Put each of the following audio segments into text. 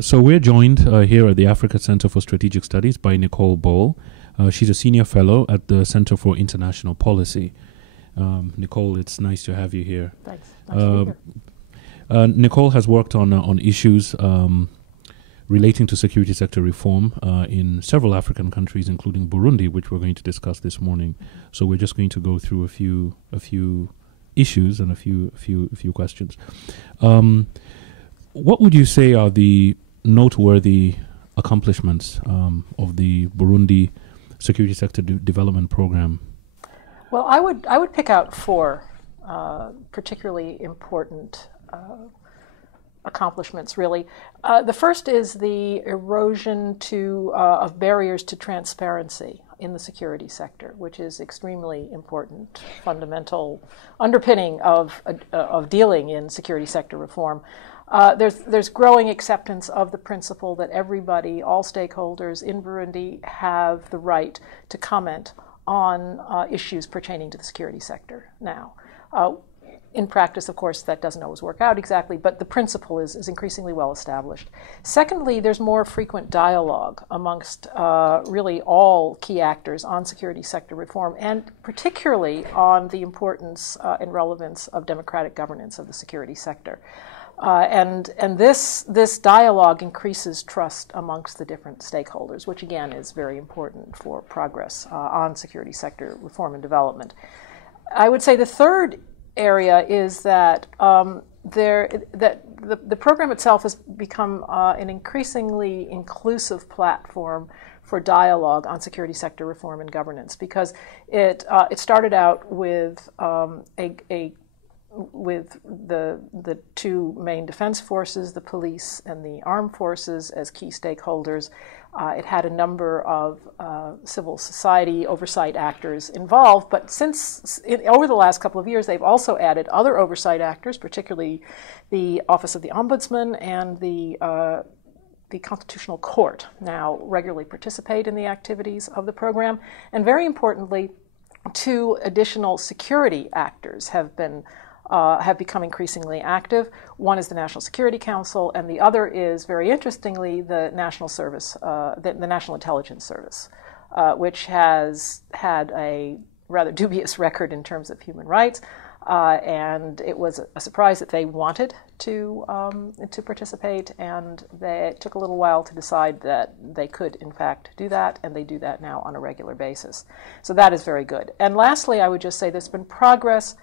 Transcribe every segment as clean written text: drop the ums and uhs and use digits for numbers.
So we're joined here at the Africa Center for Strategic Studies by Nicole. She's a senior fellow at the Center for International Policy. Nicole, it's nice to have you here. Thanks. Nice to be here. Nicole has worked on issues relating to security sector reform in several African countries, including Burundi, which we're going to discuss this morning. So we're just going to go through a few issues and a few questions. What would you say are the noteworthy accomplishments of the Burundi security sector development program? Well, I would pick out four particularly important accomplishments, really. The first is the erosion of barriers to transparency in the security sector, which is extremely important, fundamental underpinning of dealing in security sector reform. There's growing acceptance of the principle that everybody, all stakeholders in Burundi, have the right to comment on issues pertaining to the security sector now. In practice, of course, that doesn't always work out exactly, but the principle is increasingly well established. Secondly, there's more frequent dialogue amongst really all key actors on security sector reform, and particularly on the importance and relevance of democratic governance of the security sector. And this dialogue increases trust amongst the different stakeholders, which again is very important for progress on security sector reform and development. I would say the third area is that the program itself has become an increasingly inclusive platform for dialogue on security sector reform and governance, because it started out with the two main defense forces, the police and the armed forces, as key stakeholders. It had a number of civil society oversight actors involved, but over the last couple of years, they've also added other oversight actors, particularly the Office of the Ombudsman and the Constitutional Court now regularly participate in the activities of the program. And very importantly, two additional security actors have become increasingly active. One is the National Security Council, and the other is, very interestingly, the National Intelligence Service, which has had a rather dubious record in terms of human rights, and it was a surprise that they wanted to participate, and it took a little while to decide that they could, in fact, do that, and they do that now on a regular basis. So that is very good. And lastly, I would just say there's been progress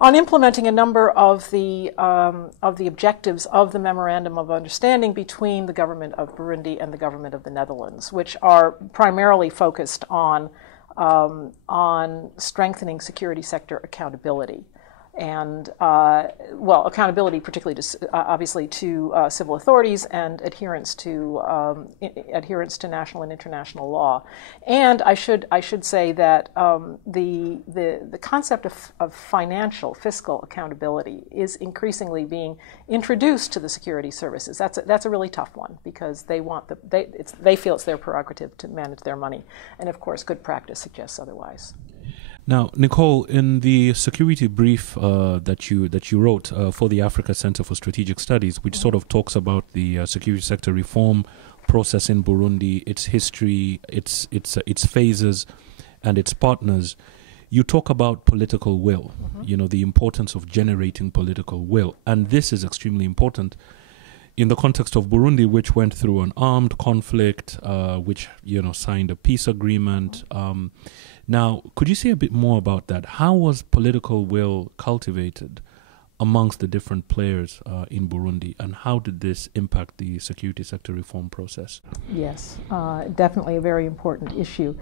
on implementing a number of the objectives of the Memorandum of Understanding between the government of Burundi and the government of the Netherlands, which are primarily focused on strengthening security sector accountability. And, accountability particularly to, obviously to civil authorities, and adherence to national and international law. And I should say that the concept of fiscal accountability is increasingly being introduced to the security services. That's a really tough one, because they feel it's their prerogative to manage their money, and of course good practice suggests otherwise. Now, Nicole, in the security brief that you wrote for the Africa Center for Strategic Studies, which sort of talks about the security sector reform process in Burundi, its history, its phases, and its partners, you talk about political will. The importance of generating political will, and this is extremely important in the context of Burundi, which went through an armed conflict, which signed a peace agreement. Now, could you say a bit more about that? How was political will cultivated amongst the different players in Burundi, and how did this impact the security sector reform process? Yes, definitely a very important issue.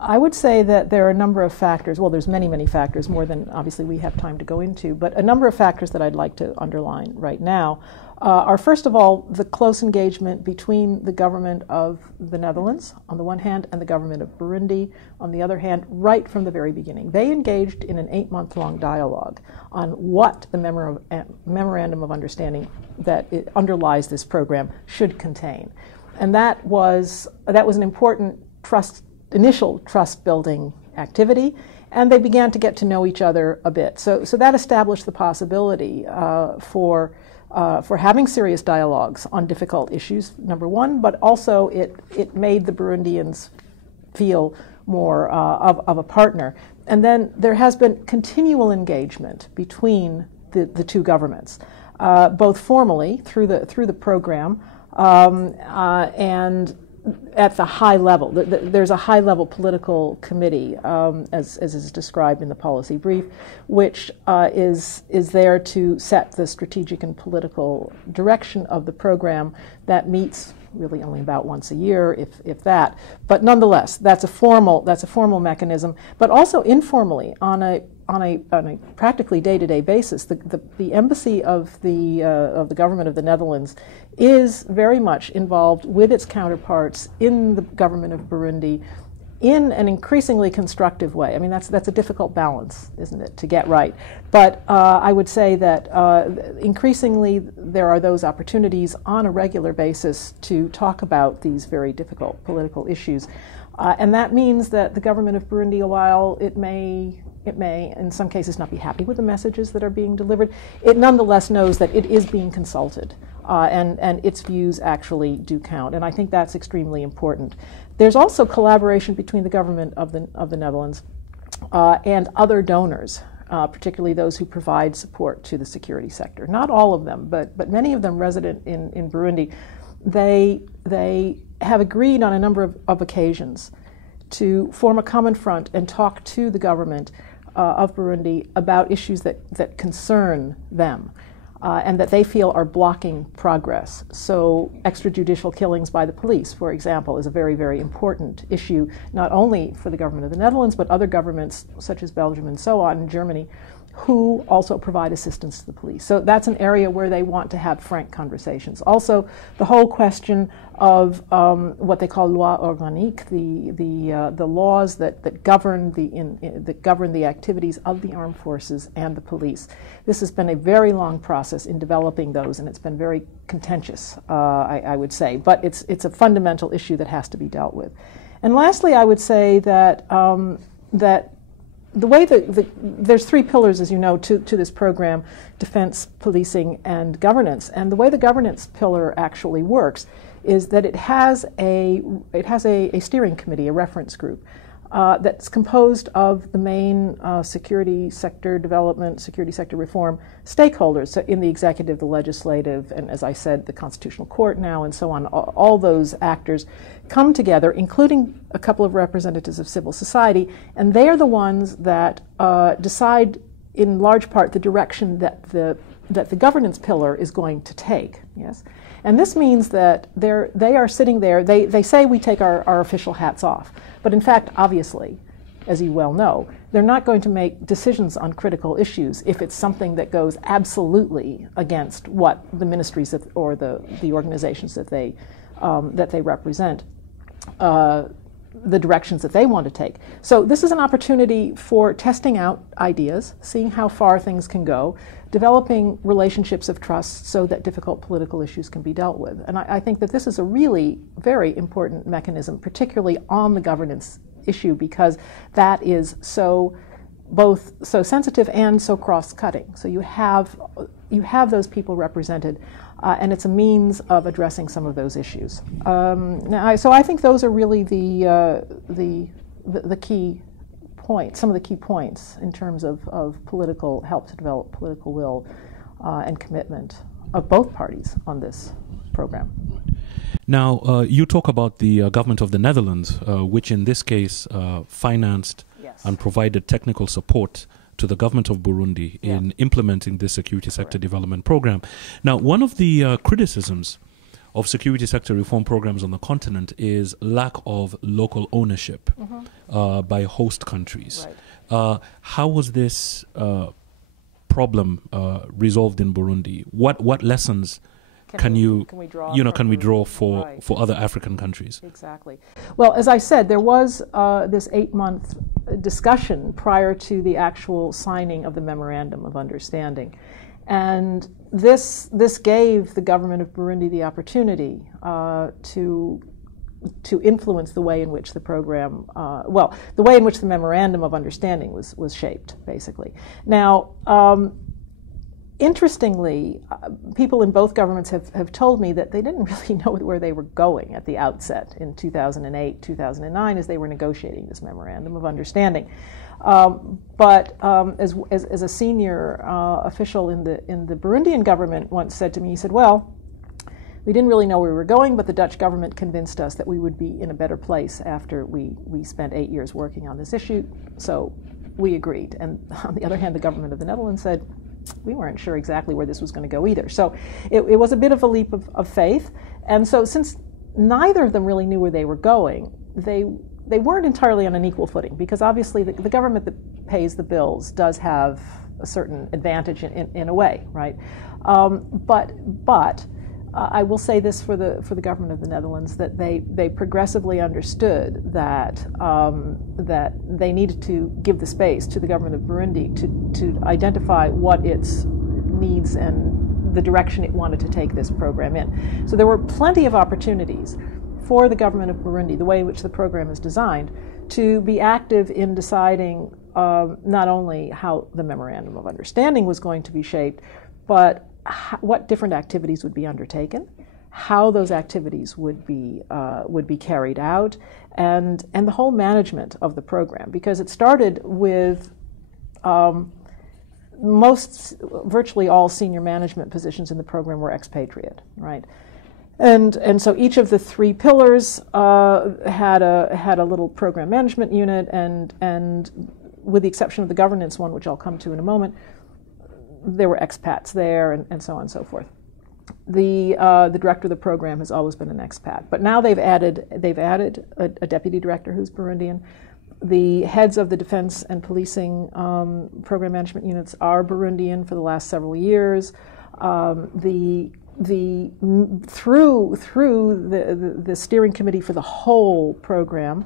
I would say that there are a number of factors. Well, there's many, many factors, more than obviously we have time to go into, but a number of factors that I'd like to underline right now are, first of all, the close engagement between the government of the Netherlands, on the one hand, and the government of Burundi, on the other hand, right from the very beginning. They engaged in an 8-month-long dialogue on what the Memorandum of Understanding that underlies this program should contain. And that was an important initial trust-building activity, and they began to get to know each other a bit. So that established the possibility for having serious dialogues on difficult issues, number one, but also it made the Burundians feel more of a partner. And then there has been continual engagement between the two governments, both formally through the program and at the high level. There's a high-level political committee, as is described in the policy brief, which is there to set the strategic and political direction of the program that meets really only about once a year, if that. But nonetheless, that's a formal mechanism. But also informally, on a practically day-to-day basis, the embassy of the government of the Netherlands is very much involved with its counterparts in the government of Burundi in an increasingly constructive way. I mean, that's a difficult balance, isn't it, to get right? But I would say that increasingly there are those opportunities on a regular basis to talk about these very difficult political issues. And that means that the government of Burundi, while it may in some cases not be happy with the messages that are being delivered, it nonetheless knows that it is being consulted, and its views actually do count. And I think that's extremely important. There's also collaboration between the government of the Netherlands and other donors, particularly those who provide support to the security sector. Not all of them, but many of them resident in Burundi. They have agreed on a number of occasions to form a common front and talk to the government of Burundi about issues that concern them and that they feel are blocking progress. So extrajudicial killings by the police, for example, is a very, very important issue, not only for the government of the Netherlands, but other governments such as Belgium and so on, and Germany, who also provide assistance to the police. So that's an area where they want to have frank conversations. Also, the whole question of what they call loi organique, the laws that govern the activities of the armed forces and the police. This has been a very long process in developing those, and it's been very contentious, I would say. But it's a fundamental issue that has to be dealt with. And lastly, I would say that the way there's three pillars, as you know, to this program: defense, policing, and governance. And the way the governance pillar actually works is that it has a steering committee, a reference group, that's composed of the main security sector development, security sector reform stakeholders, so in the executive, the legislative, and as I said, the constitutional court now, and so on. All those actors come together, including a couple of representatives of civil society, and they are the ones that decide, in large part, the direction that the governance pillar is going to take. Yes. And this means that they are sitting there, they say we take our official hats off. But in fact, obviously, as you well know, they're not going to make decisions on critical issues if it's something that goes absolutely against what the ministries or the organizations that they represent, the directions that they want to take. So this is an opportunity for testing out ideas, seeing how far things can go, developing relationships of trust so that difficult political issues can be dealt with. And I think that this is a really very important mechanism, particularly on the governance issue, because that is both so sensitive and so cross-cutting. So you have those people represented, and it's a means of addressing some of those issues. So I think those are really the key points, some of the key points in terms of political help to develop political will and commitment of both parties on this program. Now, you talk about the government of the Netherlands, which in this case financed and provided technical support to the government of Burundi in implementing this security sector development program. Now, one of the criticisms of security sector reform programs on the continent is lack of local ownership by host countries. Right. How was this problem resolved in Burundi? What lessons can we draw for other African countries? Exactly. Well, as I said, there was this 8-month discussion prior to the actual signing of the Memorandum of Understanding. And this gave the government of Burundi the opportunity to to influence the way in which the program, the way in which the memorandum of understanding was shaped, basically. Now, interestingly, people in both governments have told me that they didn't really know where they were going at the outset in 2008, 2009, as they were negotiating this memorandum of understanding. But as a senior official in the Burundian government once said to me, he said, well, we didn't really know where we were going, but the Dutch government convinced us that we would be in a better place after we spent 8 years working on this issue, so we agreed. And on the other hand, the government of the Netherlands said, we weren't sure exactly where this was going to go either. So it was a bit of a leap of faith. And so since neither of them really knew where they were going, they weren't entirely on an equal footing, because obviously the government that pays the bills does have a certain advantage in a way, right? But I will say this for the government of the Netherlands, that they progressively understood that that they needed to give the space to the government of Burundi to identify what its needs and the direction it wanted to take this program in. So there were plenty of opportunities for the government of Burundi, the way in which the program is designed, to be active in deciding not only how the memorandum of understanding was going to be shaped, but what different activities would be undertaken, how those activities would be carried out, and the whole management of the program, because it started with virtually all senior management positions in the program were expatriate, right? And so each of the three pillars had a little program management unit, and with the exception of the governance one, which I'll come to in a moment, there were expats there, and so on and so forth. The director of the program has always been an expat, but now they've added a deputy director who's Burundian. The heads of the defense and policing program management units are Burundian for the last several years. Through the steering committee for the whole program,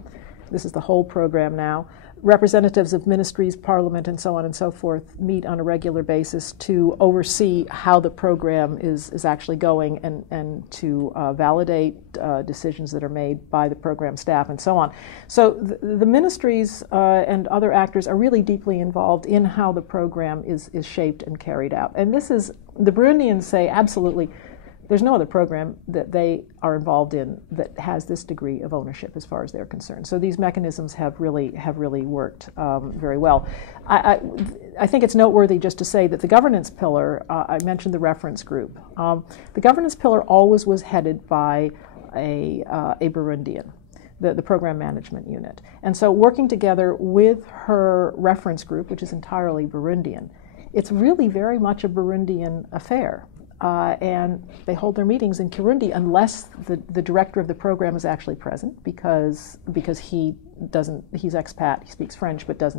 this is the whole program now, representatives of ministries, parliament, and so on and so forth meet on a regular basis to oversee how the program is actually going, and to validate decisions that are made by the program staff and so on. So the ministries and other actors are really deeply involved in how the program is shaped and carried out. And this is, the Burundians say absolutely, there's no other program that they are involved in that has this degree of ownership as far as they're concerned. So these mechanisms have really worked very well. I think it's noteworthy just to say that the governance pillar, I mentioned the reference group. The governance pillar always was headed by a Burundian, the program management unit. And so working together with her reference group, which is entirely Burundian, it's really very much a Burundian affair. And they hold their meetings in Kirundi unless the director of the program is actually present, because he's expat, he speaks French, but there's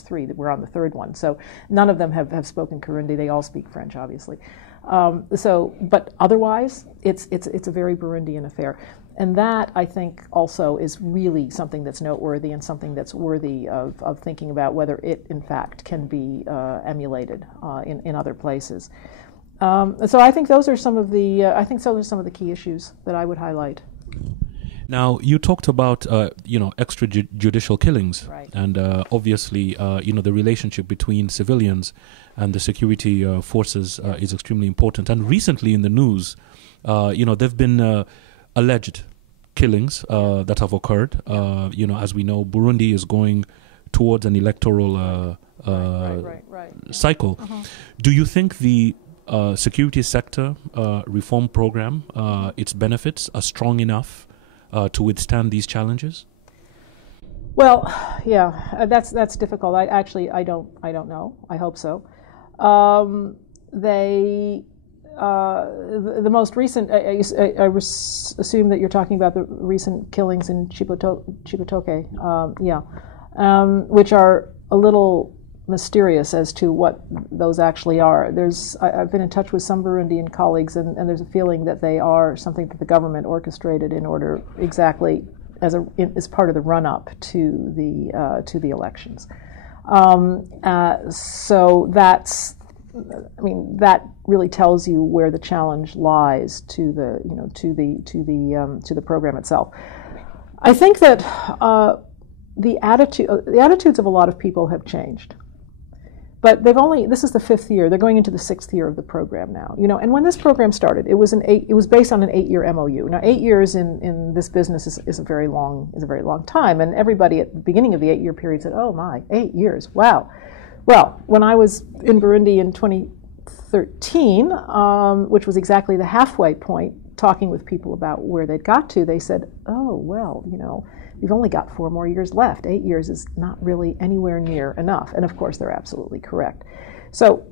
three, we're on the third one, so none of them have spoken Kirundi, they all speak French, obviously. But otherwise, it's a very Burundian affair. And that, I think, also is really something that's noteworthy and something that's worthy of thinking about whether it, in fact, can be emulated in other places. So I think those are some of the key issues that I would highlight. Now, you talked about extrajudicial killings, right. And obviously the relationship between civilians and the security forces is extremely important. And recently in the news, there've been alleged killings that have occurred. As we know, Burundi is going towards an electoral cycle. Uh-huh. Do you think the security sector reform program, its benefits are strong enough to withstand these challenges? Well, yeah, that's difficult. I don't know. I hope so. The most recent, I assume that you're talking about the recent killings in Chibitoke, which are a little mysterious as to what those actually are. I've been in touch with some Burundian colleagues, and there's a feeling that they are something that the government orchestrated in order exactly as part of the run-up to the elections. So that's I mean, that really tells you where the challenge lies to the, you know, to the program itself. I think that the attitudes of a lot of people have changed. But this is the 5th year. They're going into the 6th year of the program now. You know, and when this program started, it was based on an 8-year MOU. Now, 8 years in this business is a very long time. And everybody at the beginning of the 8-year period said, "Oh my, 8 years, wow." Well, when I was in Burundi in 2013, which was exactly the halfway point, talking with people about where they'd got to, they said, "Oh well, you know, we've only got 4 more years left. 8 years is not really anywhere near enough." And of course, they're absolutely correct. So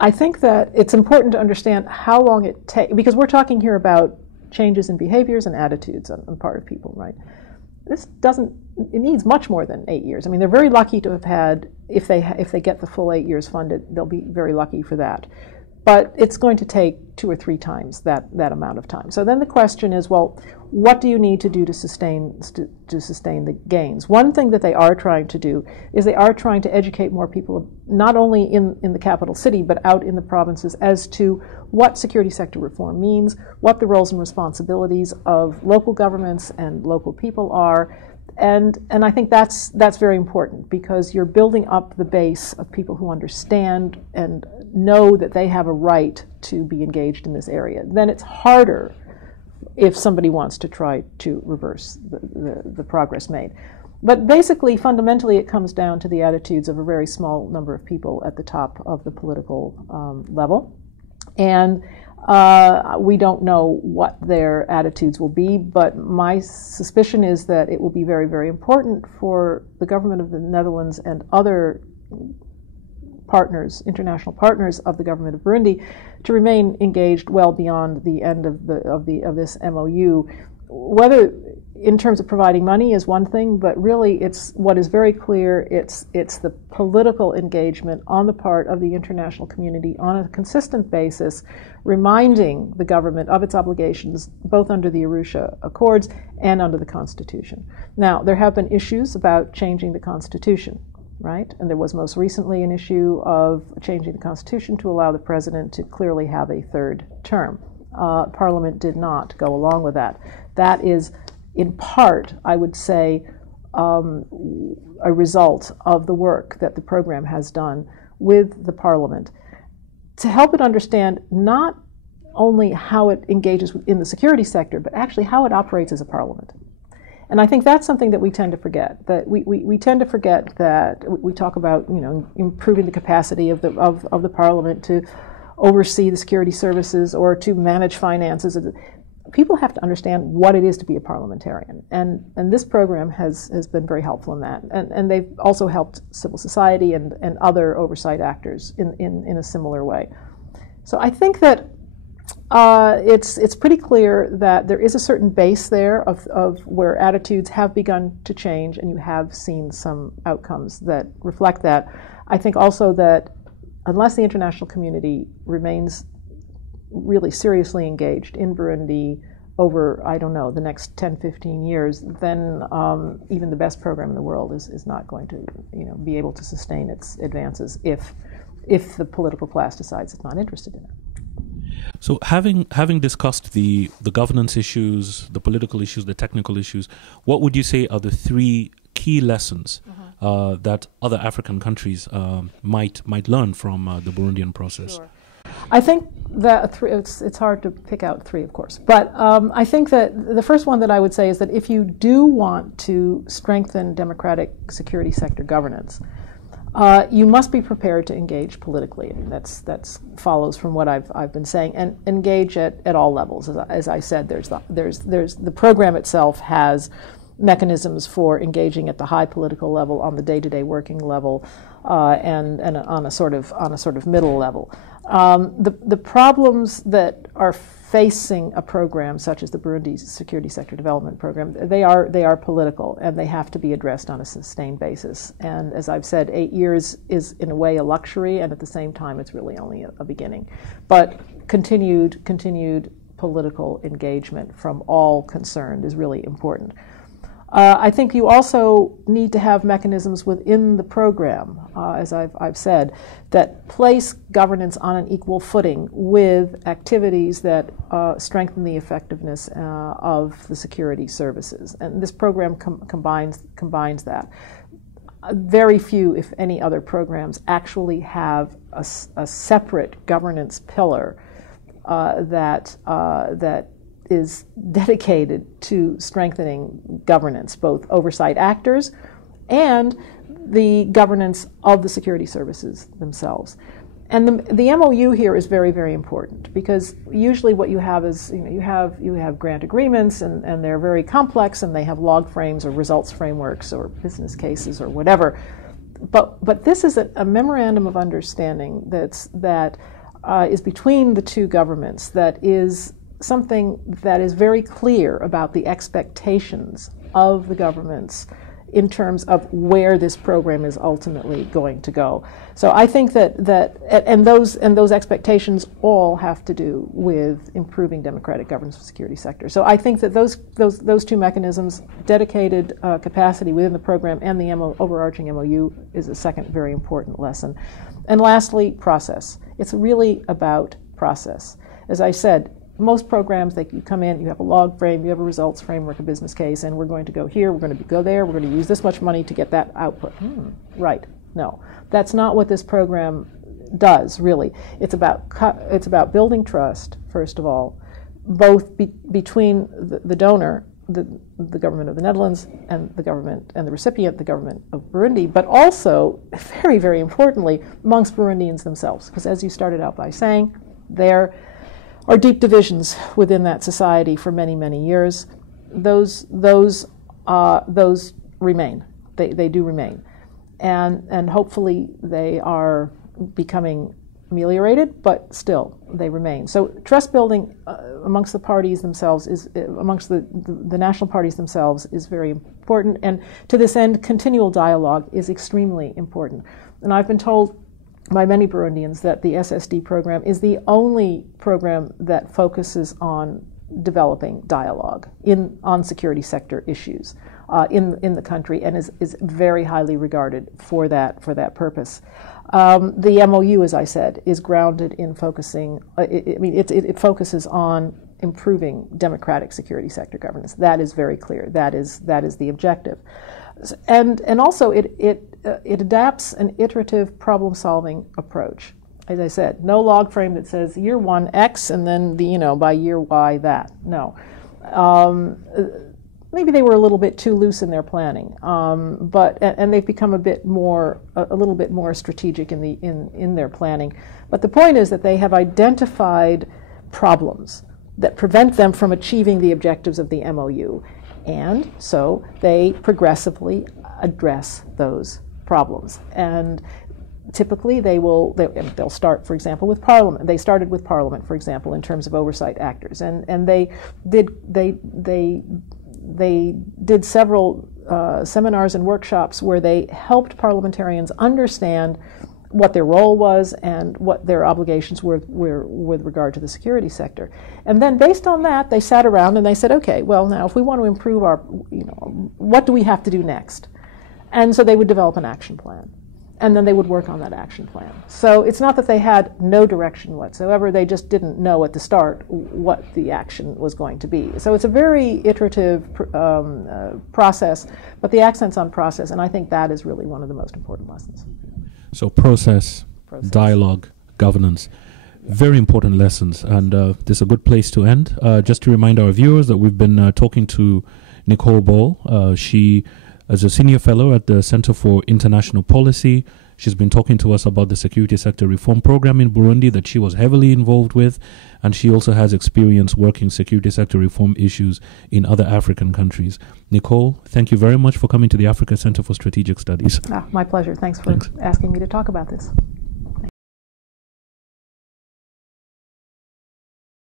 I think that it's important to understand how long it takes, because we're talking here about changes in behaviors and attitudes on the part of people, right? It needs much more than 8 years. I mean, they're very lucky to have had, if they get the full 8 years funded, they'll be very lucky for that. But it's going to take 2 or 3 times that amount of time. So then the question is, well, what do you need to do to sustain the gains? One thing that they are trying to do is they are trying to educate more people, not only in the capital city, but out in the provinces, as to what security sector reform means, what the roles and responsibilities of local governments and local people are. And I think that's very important, because you're building up the base of people who understand and know that they have a right to be engaged in this area. Then it's harder if somebody wants to try to reverse the progress made. But basically, fundamentally, it comes down to the attitudes of a very small number of people at the top of the political level. And we don't know what their attitudes will be, but my suspicion is that it will be very, very important for the government of the Netherlands and other partners, international partners of the government of Burundi, to remain engaged well beyond the end of this MOU. Whether in terms of providing money is one thing, but really it's what is very clear. It's the political engagement on the part of the international community on a consistent basis, reminding the government of its obligations both under the Arusha Accords and under the Constitution. Now, there have been issues about changing the Constitution, right? And there was most recently an issue of changing the Constitution to allow the president to clearly have a 3rd term. Parliament did not go along with that. That is, in part, I would say, a result of the work that the program has done with the Parliament to help it understand not only how it engages in the security sector, but actually how it operates as a parliament. And I think that's something that we tend to forget. That we tend to forget that we talk about, you know, improving the capacity of the Parliament to oversee the security services or to manage finances. People have to understand what it is to be a parliamentarian, and this program has been very helpful in that. And they've also helped civil society and other oversight actors in a similar way. So I think that it's pretty clear that there is a certain base there of where attitudes have begun to change, and you have seen some outcomes that reflect that. I think also that unless the international community remains really seriously engaged in Burundi over, I don't know, the next 10, 15 years, then even the best program in the world is not going to, you know, be able to sustain its advances if the political class decides it's not interested in it. So having discussed the governance issues, the political issues, the technical issues, what would you say are the 3 key lessons that other African countries might learn from the Burundian process? Sure. I think that it's hard to pick out 3, of course. But I think that the first one that I would say is that if you do want to strengthen democratic security sector governance, you must be prepared to engage politically. I mean, that's follows from what I've been saying, and engage at all levels. As I said, there's the program itself has mechanisms for engaging at the high political level, on the day-to-day working level, and on a sort of middle level. The problems that are facing a program such as the Burundi Security Sector Development Program, they are political, and they have to be addressed on a sustained basis. And as I've said, 8 years is in a way a luxury, and at the same time it's really only a beginning. But continued political engagement from all concerned is really important. I think you also need to have mechanisms within the program, as I've said, that place governance on an equal footing with activities that strengthen the effectiveness of the security services. And this program combines that. Very few, if any, other programs actually have a separate governance pillar that is dedicated to strengthening governance, both oversight actors and the governance of the security services themselves. And the MOU here is very, very important, because usually what you have is, you have grant agreements, and they're very complex, and they have log frames or results frameworks or business cases or whatever. But this is a memorandum of understanding that is between the two governments, that is something that is very clear about the expectations of the governments in terms of where this program is ultimately going to go. So I think that those expectations all have to do with improving democratic governance of the security sector. So I think that those two mechanisms, dedicated capacity within the program and the overarching MOU, is a second very important lesson. And lastly, process. It's really about process. As I said, most programs, you come in, you have a log frame, you have a results framework, a business case, and we're going to go here, we're going to go there, we're going to use this much money to get that output. Right. No. That's not what this program does, really. It's about building trust, first of all, both between the donor, the government of the Netherlands, and the government and the recipient, the government of Burundi, but also, very, very importantly, amongst Burundians themselves. Because as you started out by saying, there are deep divisions within that society for many, many years. Those remain. They do remain, and hopefully they are becoming ameliorated, but still they remain. So trust building amongst the parties themselves amongst the national parties themselves is very important, and to this end, continual dialogue is extremely important. And I've been told by many Burundians that the SSD program is the only program that focuses on developing dialogue on security sector issues in the country, and is very highly regarded for that purpose. The MOU, as I said, is grounded in focusing. It focuses on improving democratic security sector governance. That is very clear. That is the objective. And also it adapts an iterative problem-solving approach. As I said, no log frame that says year 1 X and then by year Y that. No. Maybe they were a little bit too loose in their planning, but they've become a little bit more strategic in their planning. But the point is that they have identified problems that prevent them from achieving the objectives of the MOU. And so they progressively address those problems. And typically they'll start, for example, with Parliament. They started with Parliament, for example, in terms of oversight actors. And they did several seminars and workshops where they helped parliamentarians understand what their role was and what their obligations were with regard to the security sector. And then based on that, they sat around and they said, okay, well, now if we want to improve what do we have to do next? And so they would develop an action plan. And then they would work on that action plan. So it's not that they had no direction whatsoever, they just didn't know at the start what the action was going to be. So it's a very iterative process, but the accent's on process, and I think that is really one of the most important lessons. So process, dialogue, governance, very important lessons, and this is a good place to end. Just to remind our viewers that we've been talking to Nicole Ball. She is a senior fellow at the Center for International Policy. She's been talking to us about the security sector reform program in Burundi that she was heavily involved with, and she also has experience working security sector reform issues in other African countries. Nicole, thank you very much for coming to the Africa Center for Strategic Studies. My pleasure. Thanks for asking me to talk about this.